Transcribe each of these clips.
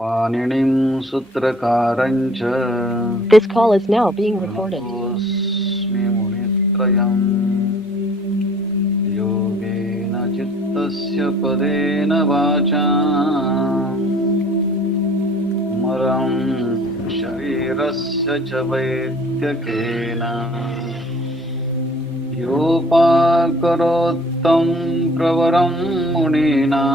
पाणिनिं सूत्रकारञ्च This call is now being recorded. प्रणतोऽस्मि मुनित्रयम् योगेन चित्तस्य पदेन वाचा मरं शरीरस्य च वैद्यकेन योपाकरोत्तं प्रवरं मुनीनां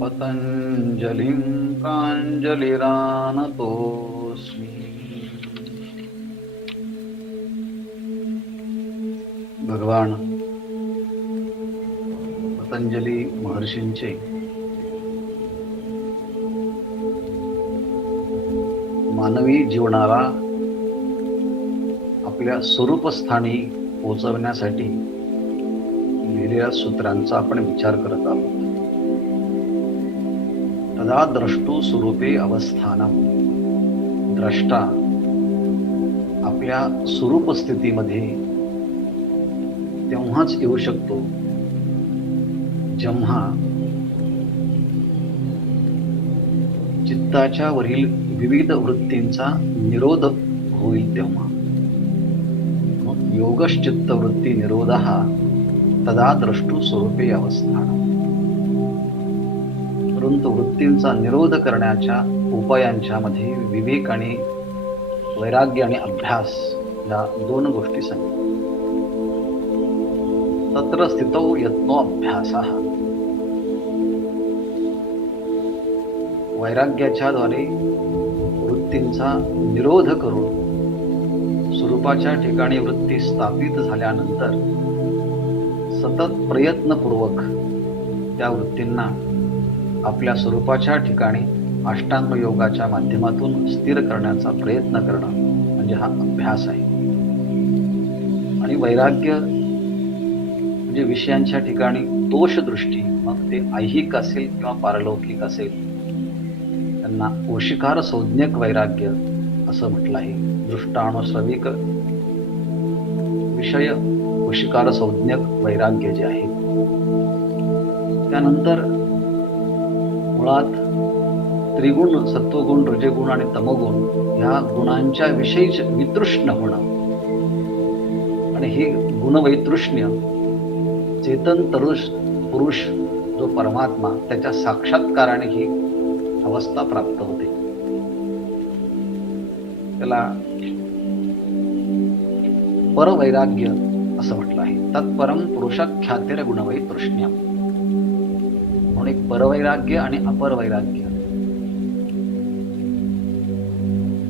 पतञ्जलिं प्राञ्जलिरानतोऽस्मि। भगवान पतंजली महर्षींचे मानवी जीवनाला आपल्या स्वरूपस्थानी पोहोचवण्यासाठी लिहिलेल्या सूत्रांचा आपण विचार करत आहोत. तदा द्रष्टू स्वरूपे अवस्थानम. द्रष्टा आपल्या स्वरूप स्थितीमध्ये तेव्हाच येऊ शकतो जेव्हा चित्ताच्या वरील विविध वृत्तींचा निरोध होईल तेव्हा. योगश्चित्त वृत्ती निरोध तदा द्रष्टू स्वरूपे अवस्थान. परंतु वृत्तींचा निरोध करण्याच्या उपायांच्या मध्ये विवेक आणि वैराग्य आणि अभ्यास या दोन गोष्टी सांगितल्या. तत्र स्थितौ यत्नो अभ्यासः. वैराग्याच्या द्वारे वृत्तींचा निरोध करून स्वरूपाच्या ठिकाणी वृत्ती स्थापित झाल्यानंतर सतत प्रयत्नपूर्वक त्या वृत्तींना आपल्या स्वरूपाच्या ठिकाणी अष्टांग योगाच्या माध्यमातून स्थिर करण्याचा प्रयत्न करणं म्हणजे हा अभ्यास आहे. आणि वैराग्य म्हणजे विषयांच्या ठिकाणी दोषदृष्टी, मग ते ऐहिक असेल किंवा पारलौकिक असेल, त्यांना ओशिकार संज्ञक वैराग्य असं म्हटलं आहे. दृष्टानुश्रविक विषय ओशिकार संज्ञक वैराग्य जे आहे. त्यानंतर मुळात त्रिगुण, सत्वगुण, रजगुण आणि तमगुण ह्या गुणांच्या विषयीच वितृष्ण होणं. आणि हे गुणवैतृष्ण्य चेतन पुरुष जो परमात्मा त्याच्या साक्षात्काराने ही अवस्था प्राप्त होते. त्याला परवैराग्य असं म्हटलं आहे. तत्परम पुरुषाख्यातिर गुणवैतृष्ण्यम. म्हणून एक परवैराग्य आणि अपरवैराग्य.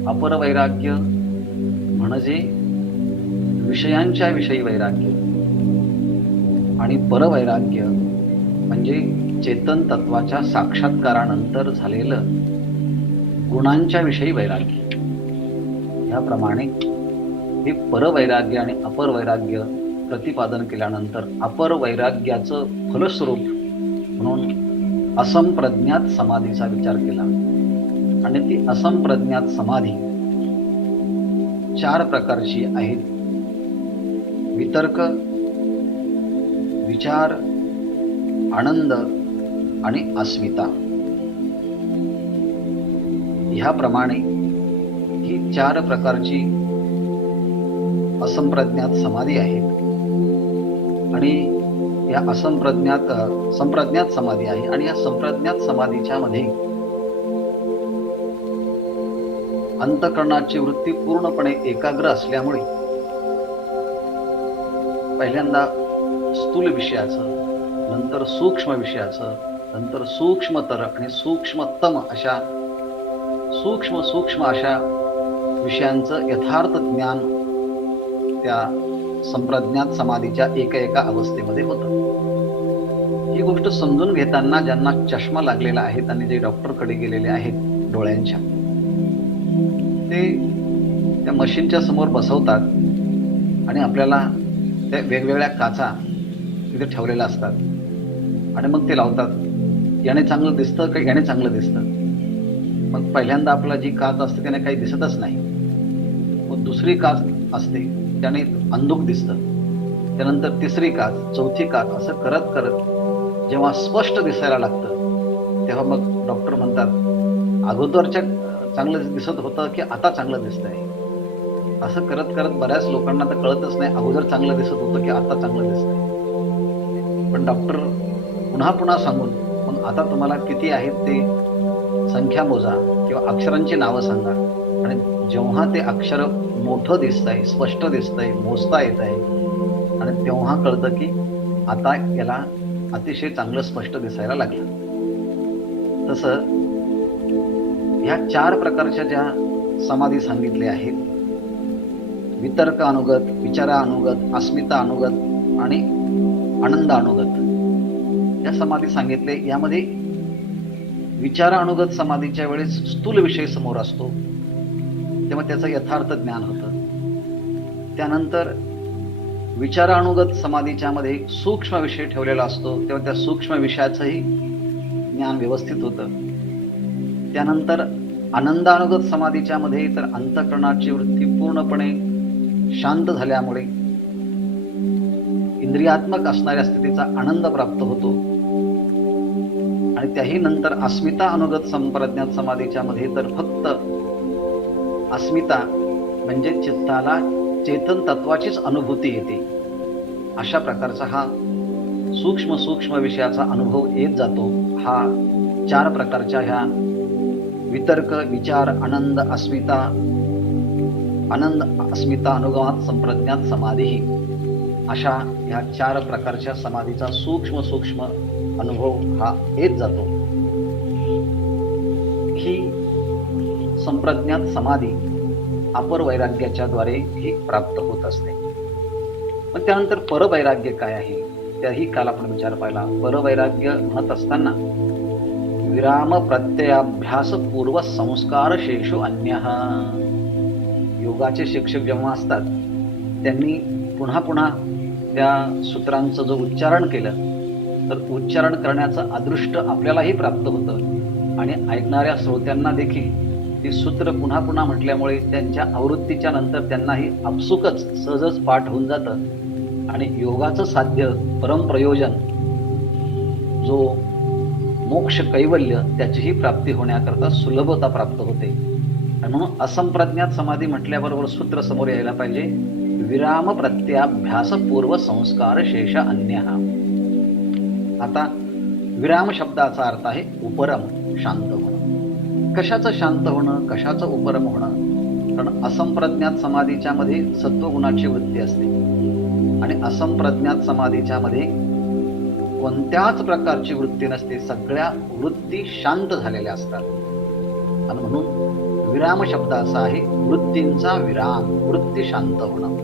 अपरवैराग्य म्हणजे विषयांच्या विषयी वैराग्य आणि परवैराग्य म्हणजे चेतन तत्वाच्या साक्षात्कारानंतर झालेलं गुणांच्या विषयी वैराग्य. याप्रमाणे हे परवैराग्य आणि अपरवैराग्य प्रतिपादन केल्यानंतर अपरवैराग्याचं फलस्वरूप म्हणून असंप्रज्ञात समाधीचा विचार केला. आणि ती असंप्रज्ञात समाधी 4 प्रकारची आहेत. वितर्क, विचार, आनंद आणि अस्मिता. ह्याप्रमाणे ही 4 प्रकारची असंप्रज्ञात समाधी आहे. आणि या संप्रज्ञात समाधी आहे. आणि या संप्रज्ञात समाधीच्या मध्ये अंतःकरणाची वृत्ती पूर्णपणे एकाग्र असल्यामुळे पहिल्यांदा स्थूल विषयाचं, नंतर सूक्ष्म विषयाचं, नंतर सूक्ष्मतर आणि सूक्ष्मतम अशा सूक्ष्म अशा विषयांचं यथार्थ ज्ञान त्या संप्रज्ञात समाधीच्या एका अवस्थेमध्ये होतं. ही गोष्ट समजून घेताना ज्यांना चष्मा लागलेला आहे, त्यांनी जे डॉक्टरकडे गेलेले आहेत डोळ्यांच्या, ते त्या मशीनच्या समोर बसवतात आणि आपल्याला त्या वेगवेगळ्या काचा तिथे ठेवलेल्या असतात आणि मग ते लावतात. याने चांगलं दिसतं का याने चांगलं दिसतं. मग पहिल्यांदा आपला जी काच असते त्याने काही दिसतच नाही. मग दुसरी काच असते त्याने अंधुक दिसतं. त्यानंतर तिसरी काच, चौथी काच असं करत करत जेव्हा स्पष्ट दिसायला लागतं तेव्हा मग डॉक्टर म्हणतात अगोदरच्या चांगलं दिसत होतं की आता चांगलं दिसतंय. असं करत करत बऱ्याच लोकांना तर कळतच नाही अगोदर चांगलं दिसत होतं की आता चांगलं दिसतंय. पण डॉक्टर पुन्हा पुन्हा सांगून मग आता तुम्हाला किती आहेत ते संख्या मोजा किंवा अक्षरांची नावं सांगा आणि जेव्हा ते अक्षर मोठं दिसतंय, स्पष्ट दिसतंय, मोजता येत आहे आणि तेव्हा कळतं की आता याला अतिशय चांगलं स्पष्ट दिसायला लागलं. तसं ह्या 4 प्रकारच्या ज्या समाधी सांगितल्या आहेत, वितर्क अनुगत, विचारा अनुगत, अस्मिता अनुगत आणि आनंद अनुगत, या समाधी सांगितले. यामध्ये विचारानुगत समाधीच्या वेळेस स्थूल विषय समोर असतो, तेव्हा त्याचं यथार्थ ज्ञान होतं. त्यानंतर विचारानुगत समाधीच्या मध्ये सूक्ष्म विषय ठेवलेला असतो, तेव्हा त्या सूक्ष्म विषयाचंही ज्ञान व्यवस्थित होतं. त्यानंतर आनंदानुगत समाधीच्या मध्ये तर अंतःकरणाची वृत्ती पूर्णपणे शांत झाल्यामुळे इंद्रियात्मक असणाऱ्या स्थितीचा आनंद प्राप्त होतो. आणि त्याही नंतर अस्मिता अनुगत संप्रज्ञात समाधीच्या मध्ये तर फक्त अस्मिता म्हणजे चित्ताला चेतन तत्वाचीच अनुभूती येते. अशा प्रकारचा हा सूक्ष्म सूक्ष्म विषयाचा अनुभव येत जातो. हा 4 प्रकारच्या ह्या वितर्क, विचार, आनंद, अस्मिता अनुगमात संप्रज्ञात समाधी, अशा ह्या 4 प्रकारच्या समाधीचा सूक्ष्म सूक्ष्म अनुभव हा येत जातो. ही संप्रज्ञात समाधी अपर वैराग्याच्या द्वारे ही प्राप्त होत असते. पण त्यानंतर परवैराग्य काय आहे, त्याही काल आपण विचार पाहिला. परवैराग्य म्हणत असताना विराम प्रत्ययाभ्यास पूर्व संस्कार शेषो अन्यः, योगाचे शिक्षक जेव्हा असतात त्यांनी पुन्हा पुन्हा त्या सूत्रांचं जो उच्चारण केलं तर उच्चारण करण्याचं अदृष्ट आपल्यालाही प्राप्त होतं आणि ऐकणाऱ्या श्रोत्यांना देखील ती सूत्र पुन्हा पुन्हा म्हटल्यामुळे त्यांच्या आवृत्तीच्या नंतर त्यांनाही आपसुकच सहजच पाठ होऊन जातं आणि योगाचं साध्य परमप्रयोजन जो मोक्ष कैवल्य त्याचीही प्राप्ती होण्याकरता सुलभता प्राप्त होते. आणि म्हणून असंप्रज्ञात समाधी म्हटल्याबरोबर सूत्र समोर यायला पाहिजे, विराम प्रत्याभ्यास पूर्व संस्कार शेष अन्यः. आता विराम शब्दाचा अर्थ आहे उपरम, शांत होणं. कशाचं शांत होणं, कशाचं उपरम होणं? कारण असंप्रज्ञात समाधीच्या मध्ये सत्वगुणाची वृत्ती असते आणि असंप्रज्ञात समाधीच्या मध्ये कोणत्याच प्रकारची वृत्ती नसते. सगळ्या वृत्ती शांत झालेल्या असतात. आणि म्हणून विराम शब्द असा आहे वृत्तींचा विराम, वृत्ती शांत होणं.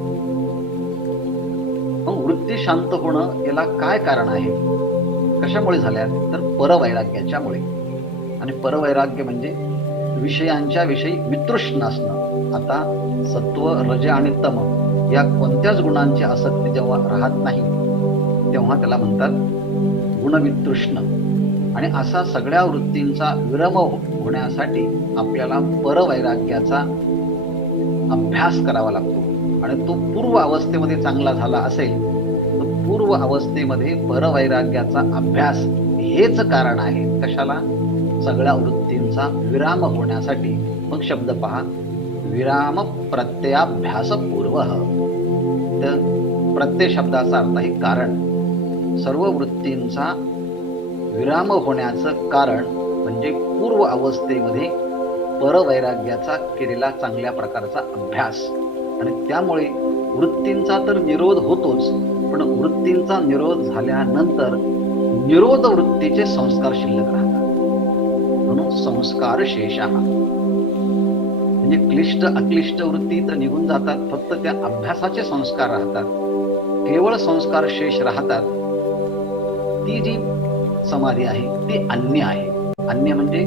मग वृत्ती शांत होणं याला काय कारण आहे, कशामुळे झाल्या? तर परवैराग्याच्यामुळे. आणि परवैराग्य म्हणजे विषयांच्या विषयी वितृष्ण असणं. आता सत्व, रज आणि तम या कोणत्याच गुणांची आसक्ती जेव्हा राहत नाही तेव्हा त्याला म्हणतात गुणवितृष्ण. आणि असा सगळ्या वृत्तींचा विरम होण्यासाठी आपल्याला परवैराग्याचा अभ्यास करावा लागतो. आणि तो पूर्व अवस्थेमध्ये चांगला झाला असेल तर पूर्व अवस्थेमध्ये परवैराग्याचा अभ्यास हेच कारण आहे. कशाला? सगळ्या वृत्तींचा विराम होण्यासाठी. मग शब्द पहा, विराम प्रत्ययाभ्यास पूर्व. तर प्रत्यय शब्दाचा अर्थ आहे कारण. सर्व वृत्तींचा विराम होण्याचं कारण म्हणजे पूर्व अवस्थेमध्ये परवैराग्याचा केलेला चांगल्या प्रकारचा अभ्यास. आणि त्यामुळे वृत्तींचा तर निरोध होतोच, पण वृत्तींचा निरोध झाल्यानंतर निरोध वृत्तीचे संस्कार शिल्लक राहतात. म्हणून संस्कार शेषः म्हणजे क्लिष्ट अक्लिष्ट वृत्ती तर निघून जातात, फक्त त्या अभ्यासाचे संस्कार राहतात. केवळ संस्कार शेष राहतात. ती जी समाधी आहे ती अन्य आहे. अन्य म्हणजे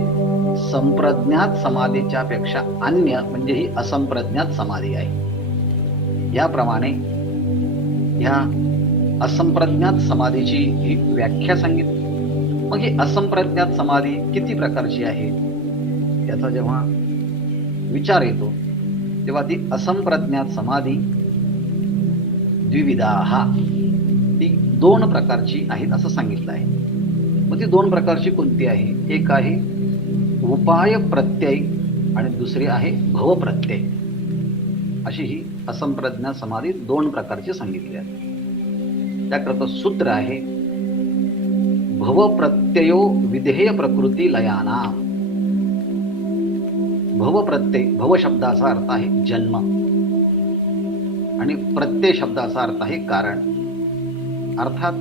संप्रज्ञात समाधीच्या पेक्षा अन्य म्हणजे ही असंप्रज्ञात समाधी आहे. याप्रमाणे ह्या असंप्रज्ञात समाधीची ही व्याख्या सांगितली. मग ही असंप्रज्ञात समाधी किती प्रकारची आहे याचा जेव्हा विचार येतो तेव्हा ती असंप्रज्ञात समाधी द्विविधा, ती 2 प्रकारची आहेत असं सांगितलं आहे. मग ती 2 प्रकारची कोणती आहे? एक आहे उपाय प्रत्यय आणि दुसरी आहे भव प्रत्यय. अशी ही असंप्रज्ञात समाधी दोन प्रकारची सांगितली आहे. त्याकरता सूत्र आहे भव प्रत्ययो विधेय प्रकृती लयाना. भव प्रत्यय, भव शब्दाचा अर्थ आहे जन्म आणि प्रत्यय शब्दाचा अर्थ आहे कारण. अर्थात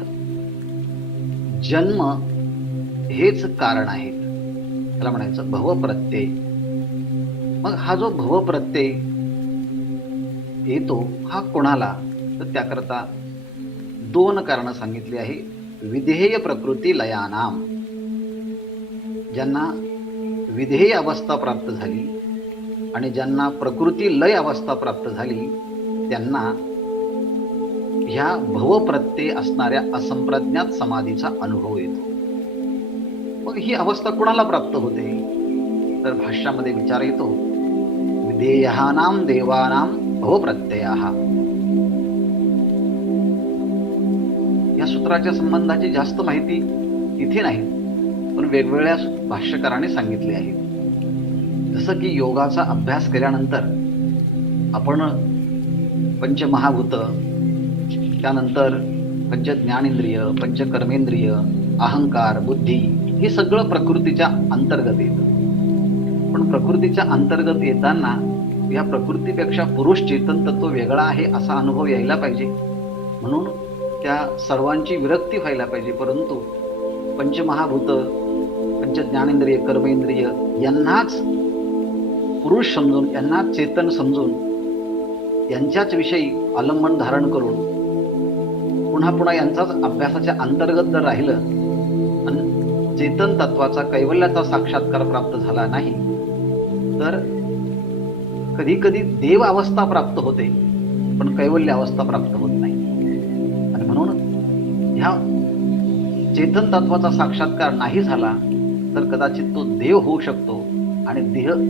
जन्म हेच कारण आहेत, त्याला म्हणायचं भव प्रत्यय. मग हा जो भव प्रत्यय येतो हा कोणाला, तर त्याकरता दोन कारणं सांगितली आहे. विधेय प्रकृती लयानाम, ज्यांना विधेय अवस्था प्राप्त झाली आणि ज्यांना प्रकृती लय अवस्था प्राप्त झाली त्यांना ह्या भवप्रत्यय असणाऱ्या असंप्रज्ञात समाधीचा अनुभव येतो. मग ही अवस्था कोणाला प्राप्त होते, तर भाष्यामध्ये विचार येतो विधेयानाम देवानाम भवप्रत्ययाः. या सूत्राच्या संबंधाची जास्त माहिती इथे नाही, पण वेगवेगळ्या भाष्यकारांनी सांगितले आहे. जसं की योगाचा अभ्यास केल्यानंतर आपण पंचमहाभूत, त्यानंतर पंच ज्ञानेंद्रिय, पंच कर्मेंद्रिय, अहंकार, बुद्धी हे सगळं प्रकृतीच्या अंतर्गत येतं. पण प्रकृतीच्या अंतर्गत येताना या प्रकृतीपेक्षा पुरुष चेतन तत्व वेगळा आहे असा अनुभव यायला पाहिजे, म्हणून त्या सर्वांची विरक्ती व्हायला पाहिजे. परंतु पंचमहाभूत, पंच ज्ञानेंद्रिय, कर्मेंद्रिय यांनाच पुरुष समजून, यांना चेतन समजून, यांच्याच विषयी अवलंबन धारण करून पुन्हा पुन्हा यांचाच अभ्यासाच्या अंतर्गत जर राहिलं आणि चेतन तत्वाचा, कैवल्याचा साक्षात्कार प्राप्त झाला नाही तर कधी कधी देव अवस्था प्राप्त होते पण कैवल्य अवस्था प्राप्त होत नाही. आणि म्हणून ह्या चेतन तत्वाचा साक्षात्कार नाही झाला तर कदाचित तो देव होऊ शकतो. आणि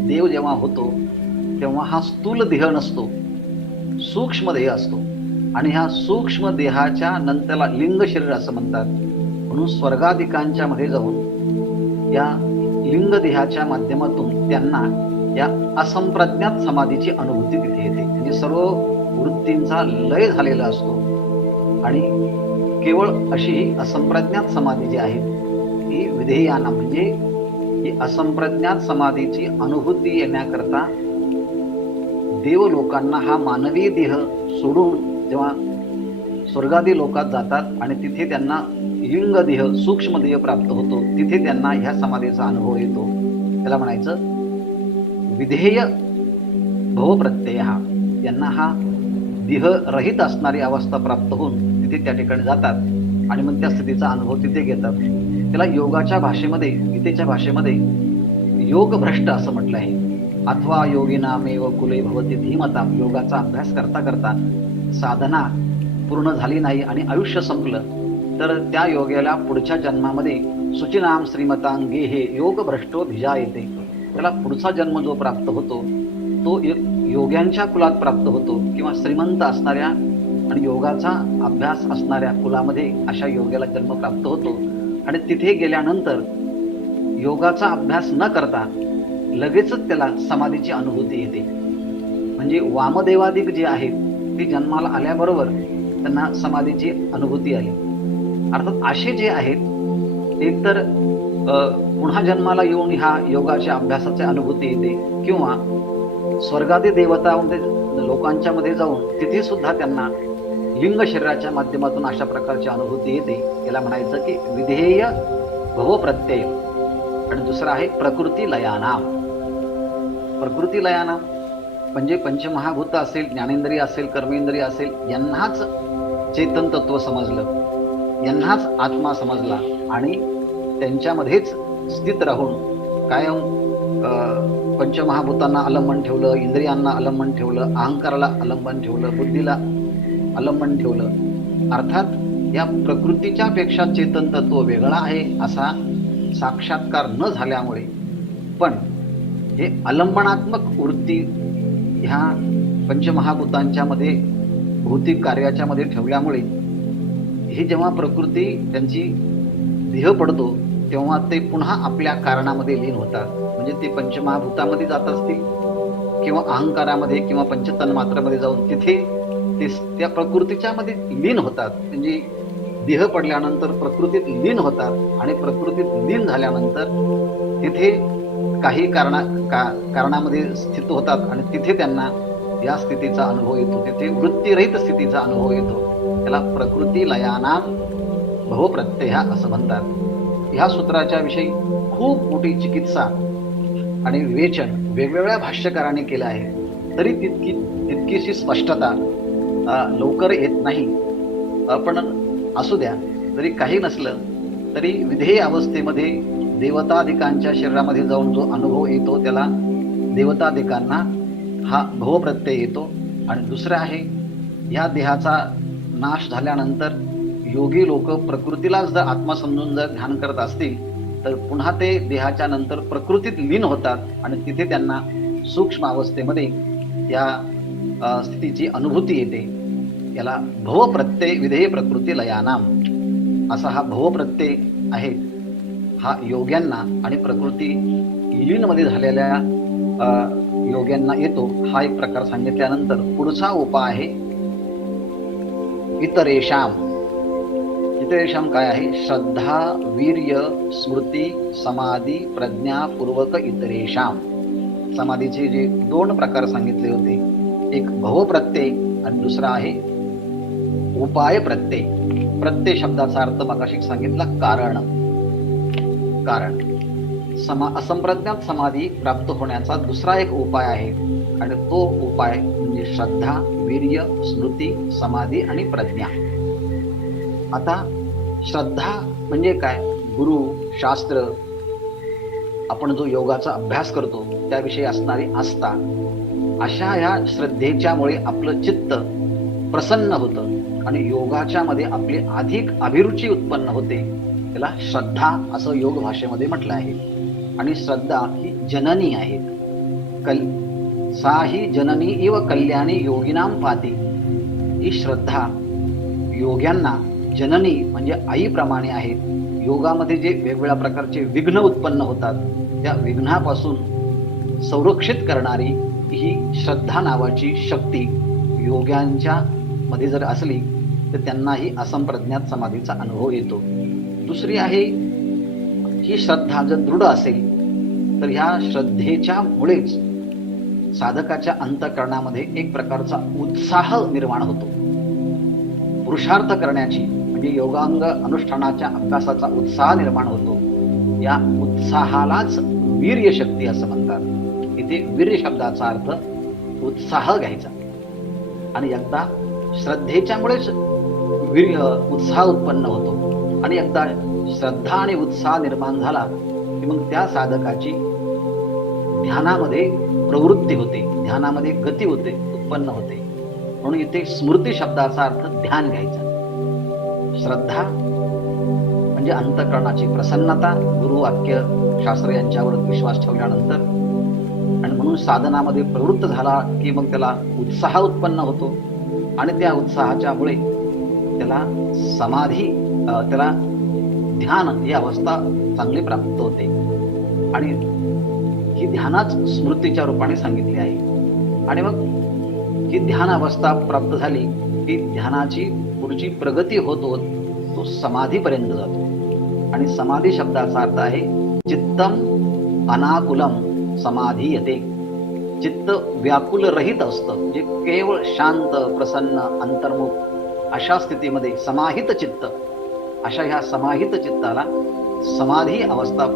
देव जेव्हा होतो तेव्हा हा स्थूल देह नसतो, सूक्ष्म देह असतो. आणि ह्या सूक्ष्म देहाच्या नंतरला लिंग शरीर असं म्हणतात. म्हणून स्वर्गादिकांच्या मध्ये जाऊन या लिंग देहाच्या माध्यमातून त्यांना या असंप्रज्ञात समाधीची अनुभूती तिथे येते. म्हणजे सर्व वृत्तींचा लय झालेला असतो आणि केवळ अशी ही असंप्रज्ञात समाधी जी आहे ती विधेयाना, म्हणजे ही असंप्रज्ञात समाधीची अनुभूती येण्याकरता देव लोकांना हा मानवी देह सोडून जेव्हा स्वर्गादी लोकात जातात आणि तिथे त्यांना लिंग देह, सूक्ष्म देह प्राप्त होतो, तिथे त्यांना ह्या समाधीचा अनुभव येतो. त्याला म्हणायचं विधेय भवप्रत्यय. त्यांना हा देह रहित असणारी अवस्था प्राप्त होऊन तिथे त्या ठिकाणी जातात आणि मग त्या स्थितीचा अनुभव तिथे घेतात. त्याला योगाच्या भाषेमध्ये, गीतेच्या भाषेमध्ये योग भ्रष्ट असं म्हटलं आहे. अथवा योगिनामेव कुले भवती धीमताम. योगाचा अभ्यास करता करता साधना पूर्ण झाली नाही आणि आयुष्य संपलं तर त्या योग्याला पुढच्या जन्मामध्ये सुचिनाम श्रीमतां गेहे योग भ्रष्टो भिजायते. त्याला पुढचा जन्म जो प्राप्त होतो तो योग्यांच्या कुलात प्राप्त होतो किंवा श्रीमंत असणाऱ्या आणि योगाचा अभ्यास असणाऱ्या कुलामध्ये अशा योग्याला जन्म प्राप्त होतो. आणि तिथे गेल्यानंतर योगाचा अभ्यास न करता लगेचच त्याला समाधीची अनुभूती येते. म्हणजे वामदेवादिक जे आहेत ते जन्माला आल्याबरोबर त्यांना समाधीची अनुभूती आली. अर्थात असे जे आहेत एकतर पुन्हा जन्माला येऊन ह्या योगाच्या अभ्यासाची अनुभूती येते किंवा स्वर्गादी देवतामध्ये लोकांच्या मध्ये जाऊन तिथे सुद्धा त्यांना लिंग शरीराच्या माध्यमातून अशा प्रकारची अनुभूती येते. याला म्हणायचं की विधेय भवप्रत्यय. आणि दुसरा आहे प्रकृती लयानाम. प्रकृती लयानाम म्हणजे पंचमहाभूत असेल, ज्ञानेंद्रिय असेल, कर्मेंद्रिय असेल, यांनाच चेतन तत्व समजलं, यांनाच आत्मा समजला आणि त्यांच्यामध्येच स्थित राहून कायम पंचमहाभूतांना अवलंबन ठेवलं, इंद्रियांना अवलंबन ठेवलं, अहंकाराला अवलंबन ठेवलं, बुद्धीला अवलंबन ठेवलं. अर्थात या प्रकृतीच्या पेक्षा चेतन तत्व वेगळा आहे असा साक्षात्कार न झाल्यामुळे पण हे अवलंबनात्मक वृत्ती ह्या पंचमहाभूतांच्या मध्ये भौतिक कार्याच्या मध्ये ठेवल्यामुळे हे जेव्हा प्रकृती त्यांची देह पडतो तेव्हा ते पुन्हा आपल्या कारणामध्ये लीन होतात. म्हणजे ते पंचमहाभूतामध्ये जात असतील किंवा अहंकारामध्ये किंवा पंचतन्मात्रामध्ये जाऊन तिथे ते त्या प्रकृतीच्या मध्ये लीन होतात. म्हणजे देह पडल्यानंतर प्रकृतीत लीन होतात आणि प्रकृतीत लीन झाल्यानंतर तिथे काही कारणामध्ये स्थित होतात आणि तिथे त्यांना या स्थितीचा अनुभव येतो. तिथे वृत्तीरहित स्थितीचा अनुभव येतो. त्याला प्रकृती लयानाम भवप्रत्यय असं म्हणतात. ह्या सूत्राच्या विषयी खूप मोठी चिकित्सा आणि विवेचन वेगवेगळ्या भाष्यकारांनी केलं आहे. तरी तितकीशी स्पष्टता लवकर येत नाही. पण असू द्या, जरी काही नसलं तरी विधेय अवस्थेमध्ये देवतादिकांच्या शरीरामध्ये जाऊन जो अनुभव येतो त्याला देवतादिकांना हा भवप्रत्यय येतो. आणि दुसरं आहे, ह्या देहाचा नाश झाल्यानंतर योगी लोक प्रकृतीलाच जर आत्मा समजून जर ध्यान करत असतील तर पुन्हा ते देहाच्या नंतर प्रकृतीत लीन होतात आणि तिथे त्यांना सूक्ष्म अवस्थेमध्ये या स्थितीची अनुभूती येते. याला भवप्रत्यय विधेय प्रकृती लयानाम असा हा भवप्रत्यय आहे. हा योग्यांना आणि प्रकृती लीनमध्ये झालेल्या योग्यांना येतो. हा एक प्रकार सांगितल्यानंतर पुढचा उपाय आहे इतरेषाम. इतरेषाम काय आहे? श्रद्धा, वीर्य, स्मृती, समाधी, प्रज्ञापूर्वक इतरेषाम. समाधीचे जे दोन प्रकार सांगितले होते, एक भवप्रत्यय आणि दुसरा आहे उपाय प्रत्यय. प्रत्यय शब्दाचा अर्थ मगाशी सांगितला कारण. असंप्रज्ञात समाधी प्राप्त होण्याचा दुसरा एक उपाय आहे आणि तो उपाय म्हणजे श्रद्धा, वीर्य, स्मृती, समाधी आणि प्रज्ञा. आता श्रद्धा म्हणजे काय? गुरु, शास्त्र, आपण जो योगाचा अभ्यास करतो त्याविषयी असणारी आस्था, अशा ह्या श्रद्धेच्यामुळे आपलं चित्त प्रसन्न होतं आणि योगाच्या मध्ये आपली अधिक अभिरुची उत्पन्न होते. त्याला श्रद्धा असं योग भाषेमध्ये म्हटलं आहे. आणि श्रद्धा ही जननी आहे. सा ही जननी इव कल्याणी योगिनाम पाती. ही श्रद्धा योग्यांना जननी म्हणजे आईप्रमाणे आहेत. योगामध्ये जे वेगवेगळ्या प्रकारचे विघ्न उत्पन्न होतात त्या विघ्नापासून संरक्षित करणारी ही श्रद्धा नावाची शक्ती योग्यांच्या मध्ये जर असली तर त्यांनाही असंप्रज्ञात समाधीचा अनुभव येतो. दुसरी आहे, ही श्रद्धा जर दृढ असेल तर ह्या श्रद्धेच्या मुळेच साधकाच्या अंतःकरणामध्ये एक प्रकारचा उत्साह निर्माण होतो. पुरुषार्थ करण्याची म्हणजे योगांग अनुष्ठानाच्या अभ्यासाचा उत्साह निर्माण होतो. या उत्साहालाच वीर्य शक्ती असं म्हणतात. इथे वीर्य शब्दाचा अर्थ उत्साह घ्यायचा. आणि एकदा श्रद्धेच्यामुळेच वीर्य उत्साह उत्पन्न होतो आणि एकदा श्रद्धा आणि उत्साह निर्माण झाला की मग त्या साधकाची ध्यानामध्ये प्रवृत्ती होते, ध्यानामध्ये गती होते, उत्पन्न होते. म्हणून इथे स्मृती शब्दाचा अर्थ ध्यान घ्यायचा. श्रद्धा म्हणजे अंतःकरणाची प्रसन्नता, गुरुवाक्य शास्त्र यांच्यावर विश्वास ठेवल्यानंतर, आणि म्हणून साधनामध्ये प्रवृत्त झाला की मग त्याला उत्साह उत्पन्न होतो आणि त्या उत्साहाच्यामुळे त्याला समाधी, त्याला ध्यान ही अवस्था चांगली प्राप्त होते. आणि ही ध्यानाच स्मृतीच्या रूपाने सांगितली आहे. आणि मग ही ध्यान अवस्था प्राप्त झाली की ध्यानाची पुढची प्रगती होत होत तो समाधीपर्यंत जातो. आणि समाधी शब्दाचा अर्थ आहे चित्तम अनाकुलम समाधी येते. चित्त व्याकुल रहित असतं, म्हणजे केवळ शांत, प्रसन्न, अंतर्मुख अशा स्थितीमध्ये समाहित चित्त, अशा ह्या समाहित चित्ताला समाधी अवस्था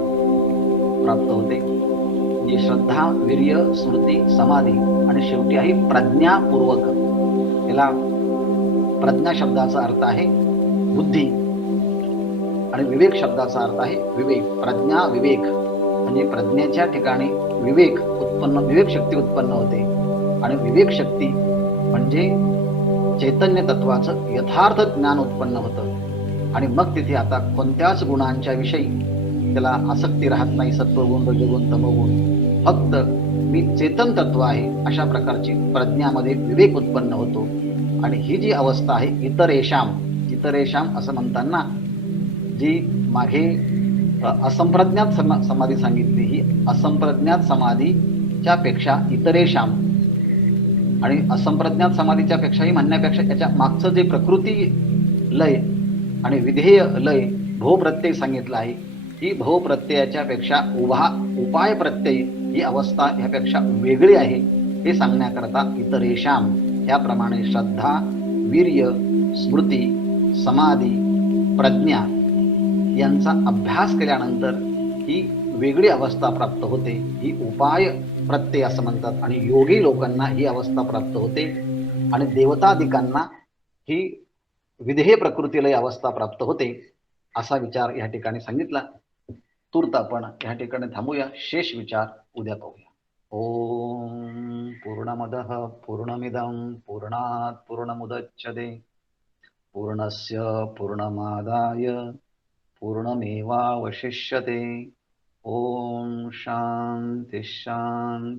प्राप्त होते. म्हणजे श्रद्धा, वीर्य, स्मृती, समाधी आणि शेवटी आहे प्रज्ञापूर्वक. याला प्रज्ञा शब्दाचा अर्थ आहे बुद्धी आणि विवेक शब्दाचा अर्थ आहे विवेक. प्रज्ञा विवेक म्हणजे प्रज्ञेच्या ठिकाणी विवेक शक्ती उत्पन्न होते. आणि विवेक शक्ती म्हणजे चैतन्य तत्वाचं यथार्थ ज्ञान उत्पन्न होतं. आणि मग तिथे आता कोणत्याच गुणांच्या विषयी त्याला आसक्ती राहत नाही. सत्वगुण, रजोगुण, तमोगुण, फक्त मी चेतन तत्व आहे अशा प्रकारची प्रज्ञामध्ये विवेक उत्पन्न होतो. आणि ही जी अवस्था आहे इतरेषाम असं म्हणताना जी मागे असंप्रज्ञात समाधी सांगितली. ही असंप्रज्ञात समाधीच्या पेक्षा इतरेशाम, आणि असंप्रज्ञात समाधीच्या पेक्षाही म्हणण्यापेक्षा याच्या मागचं जे प्रकृती लय आणि विधेय लय भो प्रत्यय सांगितलं आहे, ही भो प्रत्ययाच्या पेक्षा उपाय प्रत्यय ही अवस्था ह्यापेक्षा वेगळी आहे हे सांगण्याकरता इतरेशाम ह्याप्रमाणे श्रद्धा, वीर्य, स्मृती, समाधी, प्रज्ञा यांचा अभ्यास केल्यानंतर ही वेगळी अवस्था प्राप्त होते. ही उपाय प्रत्यय असं म्हणतात आणि योगी लोकांना ही अवस्था प्राप्त होते आणि देवतादिकांना ही विधेय प्रकृतीलय अवस्था प्राप्त होते. असा विचार या ठिकाणी सांगितला. तूर्त आपण या ठिकाणी थांबूया. शेष विचार उद्या पाहूया. ओम पूर्णमदः पूर्णमिदं पूर्णात् पूर्णमुदच्यते पूर्णस्य पूर्णमादाय पूर्णमेवावशिष्यते. ओम शांती शांती.